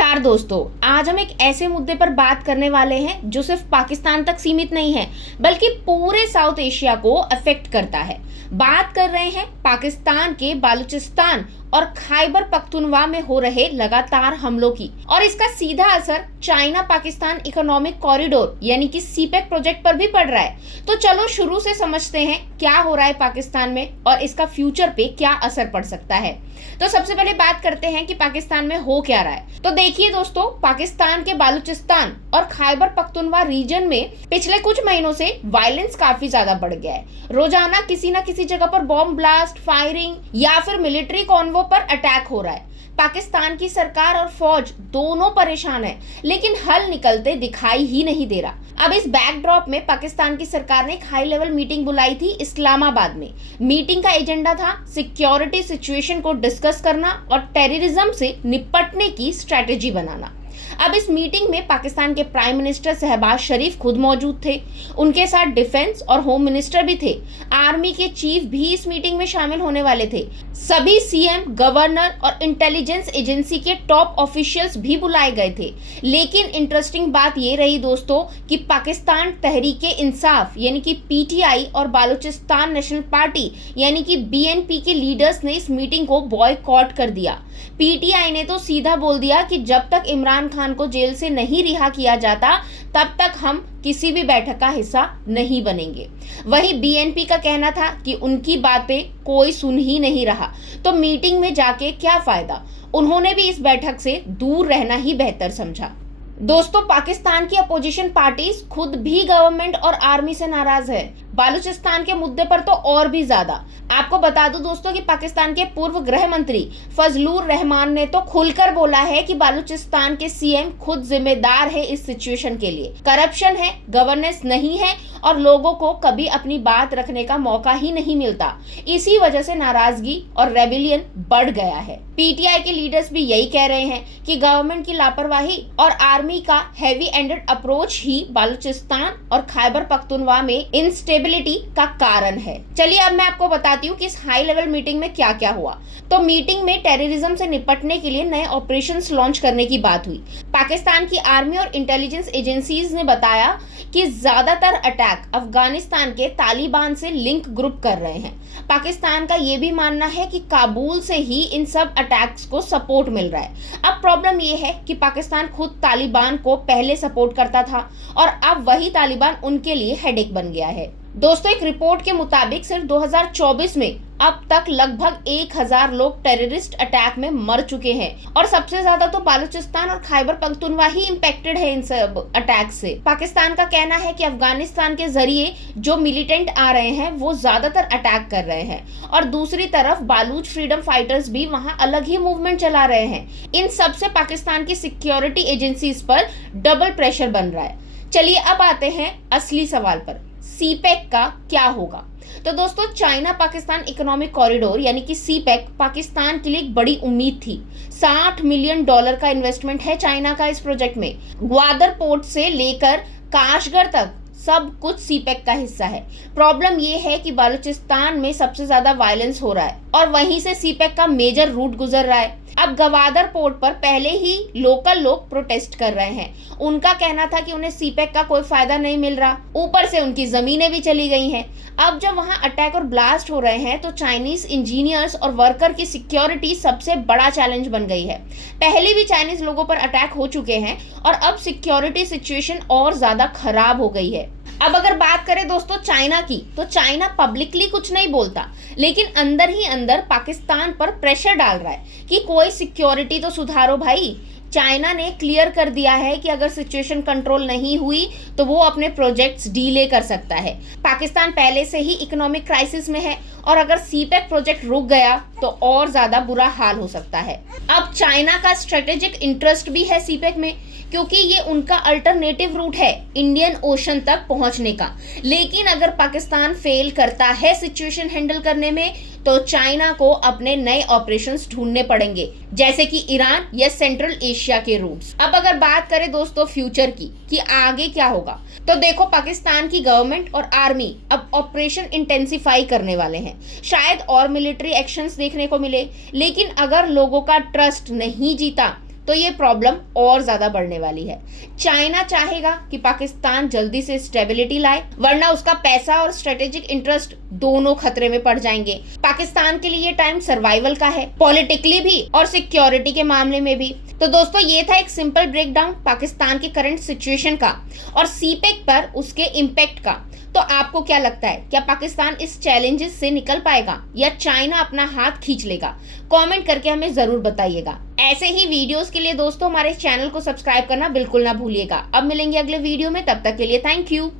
नमस्कार दोस्तों, आज हम एक ऐसे मुद्दे पर बात करने वाले हैं जो सिर्फ पाकिस्तान तक सीमित नहीं है बल्कि पूरे साउथ एशिया को अफेक्ट करता है। बात कर रहे हैं पाकिस्तान के बालूचिस्तान और खैबर पख्तूनख्वा में हो रहे लगातार हमलों की और इसका सीधा असर चाइना पाकिस्तान इकोनॉमिक कॉरिडोर यानी कि सीपेक प्रोजेक्ट पर भी पड़ रहा है। तो चलो शुरू से समझते हैं क्या हो रहा है पाकिस्तान में और इसका फ्यूचर पे क्या असर पड़ सकता है। तो सबसे पहले बात करते हैं कि पाकिस्तान में हो क्या रहा है। तो देखिए दोस्तों, पाकिस्तान के बालूचिस्तान और खैबर पख्तूनख्वा रीजन में पिछले कुछ महीनों से वायलेंस काफी ज्यादा बढ़ गया है। रोजाना किसी न किसी जगह पर बॉम्ब ब्लास्ट, फायरिंग या फिर मिलिट्री कॉन्वो पर अटैक हो रहा है। पाकिस्तान की सरकार और फौज दोनों परेशान है, लेकिन हल निकलते दिखाई ही नहीं दे रहा। अब इस बैकड्रॉप में पाकिस्तान की सरकार ने एक हाई लेवल मीटिंग बुलाई थी इस्लामाबाद में। मीटिंग का एजेंडा था सिक्योरिटी सिचुएशन को डिस्कस करना और टेररिज्म से निपटने की स्ट्रेटेजी बनाना। अब इस मीटिंग में पाकिस्तान के प्राइम मिनिस्टर शहबाज शरीफ खुद मौजूद थे। उनके साथ डिफेंस और होम मिनिस्टर भी थे। आर्मी के चीफ भी इस मीटिंग में शामिल होने वाले थे। सभी सीएम, गवर्नर और इंटेलिजेंस एजेंसी के टॉप ऑफिशियल्स भी बुलाए गए थे। लेकिन इंटरेस्टिंग बात ये रही दोस्तों कि पाकिस्तान तहरीके इंसाफ यानी कि पीटीआई और बालूचिस्तान नेशनल पार्टी यानी कि बीएनपी के लीडर्स ने इस मीटिंग को बॉयकॉट कर दिया। पीटीआई ने तो सीधा बोल दिया कि जब तक इमरान खान को जेल से नहीं रिहा किया जाता तब तक हम किसी भी बैठक का हिस्सा नहीं बनेंगे। वहीं बीएनपी का कहना था कि उनकी बातें कोई सुन ही नहीं रहा, तो मीटिंग में जाके क्या फायदा। उन्होंने भी इस बैठक से दूर रहना ही बेहतर समझा। दोस्तों, पाकिस्तान की अपोजिशन पार्टीज खुद भी गवर्नमेंट और आर्मी से नाराज है। बालूचिस्तान के मुद्दे पर तो और भी ज्यादा। आपको बता दूं दोस्तों कि पाकिस्तान के पूर्व गृह मंत्री फजलुर रहमान ने तो खुलकर बोला है कि बालूचिस्तान के सीएम खुद जिम्मेदार है इस सिचुएशन के लिए। करप्शन है, गवर्नेंस नहीं है और लोगों को कभी अपनी बात रखने का मौका ही नहीं मिलता। इसी वजह से नाराजगी और रेबिलियन बढ़ गया है। पीटीआई के लीडर्स भी यही कह रहे हैं कि गवर्नमेंट की लापरवाही और आर्मी का हैवी एंडेड अप्रोच ही बालूचिस्तान और खैबर पख्तूनख्वा में इंस्टेबिलिटी का कारण है। चलिए अब मैं आपको बताती हूँ कि इस हाई लेवल मीटिंग में क्या क्या हुआ। तो मीटिंग में टेररिज्म से निपटने के लिए नए ऑपरेशंस लॉन्च करने की बात हुई। पाकिस्तान की आर्मी और इंटेलिजेंस एजेंसीज ने बताया कि ज्यादातर अटैक अफगानिस्तान के तालिबान से लिंक ग्रुप कर रहे हैं। पाकिस्तान का ये भी मानना है कि काबुल से ही इन सब अटैक्स को सपोर्ट मिल रहा है। अब प्रॉब्लम ये है कि पाकिस्तान खुद तालिबान को पहले सपोर्ट करता था और अब वही तालिबान उनके लिए हेडेक बन गया है। दोस्तों, एक रिपोर्ट के मुताबिक सिर्फ 2024 में अब तक लगभग 1000 लोग टेररिस्ट अटैक में मर चुके हैं और सबसे ज्यादा तो बालूचिस्तान और खैबर पख्तूनख्वा ही इंपेक्टेड है इन सब अटैक से। पाकिस्तान का कहना है कि अफगानिस्तान के जरिए जो मिलिटेंट आ रहे हैं वो ज्यादातर अटैक कर रहे हैं और दूसरी तरफ बालूच फ्रीडम फाइटर्स भी वहां अलग ही मूवमेंट चला रहे हैं। इन सब से पाकिस्तान की सिक्योरिटी एजेंसीज पर डबल प्रेशर बन रहा है। चलिए अब आते हैं असली सवाल पर, सीपेक का क्या होगा। तो दोस्तों, चाइना पाकिस्तान इकोनॉमिक कॉरिडोर यानी कि सीपेक पाकिस्तान के लिए एक बड़ी उम्मीद थी। $60 मिलियन का इन्वेस्टमेंट है चाइना का इस प्रोजेक्ट में। ग्वादर पोर्ट से लेकर काशगर तक सब कुछ सीपेक का हिस्सा है। प्रॉब्लम ये है कि बालूचिस्तान में सबसे ज्यादा वायलेंस हो रहा है और वहीं से सीपेक का मेजर रूट गुजर रहा है। अब गवादर पोर्ट पर पहले ही लोकल लोग प्रोटेस्ट कर रहे हैं। उनका कहना था कि उन्हें सीपेक का कोई फायदा नहीं मिल रहा, ऊपर से उनकी जमीनें भी चली गई हैं। अब जब वहां अटैक और ब्लास्ट हो रहे हैं तो चाइनीज इंजीनियर्स और वर्कर की सिक्योरिटी सबसे बड़ा चैलेंज बन गई है। पहले भी चाइनीज लोगों पर अटैक हो चुके हैं और अब सिक्योरिटी सिचुएशन और ज्यादा खराब हो गई है। अब अगर बात करें दोस्तों चाइना की, तो चाइना पब्लिकली कुछ नहीं बोलता, लेकिन अंदर ही अंदर पाकिस्तान पर प्रेशर डाल रहा है कि कोई सिक्योरिटी तो सुधारो भाई। चाइना ने क्लियर कर दिया है कि अगर सिचुएशन कंट्रोल नहीं हुई तो वो अपने प्रोजेक्ट्स डीले कर सकता है। पाकिस्तान पहले से ही इकोनॉमिक क्राइसिस में है और अगर सीपेक प्रोजेक्ट रुक गया तो और ज्यादा बुरा हाल हो सकता है। अब चाइना का स्ट्रेटेजिक इंटरेस्ट भी है सीपेक में, क्योंकि ये उनका अल्टरनेटिव रूट है इंडियन ओशन तक पहुंचने का। लेकिन अगर पाकिस्तान फेल करता है सिचुएशन हैंडल करने में तो चाइना को अपने नए ऑपरेशंस ढूंढने पड़ेंगे, जैसे कि ईरान या सेंट्रल एशिया के रूट्स। अब अगर बात करें दोस्तों फ्यूचर की कि आगे क्या होगा, तो देखो पाकिस्तान की गवर्नमेंट और आर्मी अब ऑपरेशन इंटेंसिफाई करने वाले हैं। शायद और मिलिट्री एक्शंस देखने को मिले, लेकिन अगर लोगों का ट्रस्ट नहीं जीता तो ये प्रॉब्लम और ज्यादा बढ़ने वाली है। चाइना चाहेगा कि पाकिस्तान जल्दी से स्टेबिलिटी लाए, वरना उसका पैसा और स्ट्रेटेजिक इंटरेस्ट दोनों खतरे में पड़ जाएंगे। पाकिस्तान के लिए ये टाइम सर्वाइवल का है, पॉलिटिकली भी और सिक्योरिटी के मामले में भी। तो दोस्तों, ये था एक सिंपल ब्रेकडाउन पाकिस्तान की करंट सिचुएशन का और सीपेक पर उसके इम्पैक्ट का। तो आपको क्या लगता है, क्या पाकिस्तान इस चैलेंजेस से निकल पाएगा या चाइना अपना हाथ खींच लेगा? कमेंट करके हमें जरूर बताइएगा। ऐसे ही वीडियोस के लिए दोस्तों हमारे चैनल को सब्सक्राइब करना बिल्कुल ना भूलिएगा। अब मिलेंगे अगले वीडियो में, तब तक के लिए थैंक यू।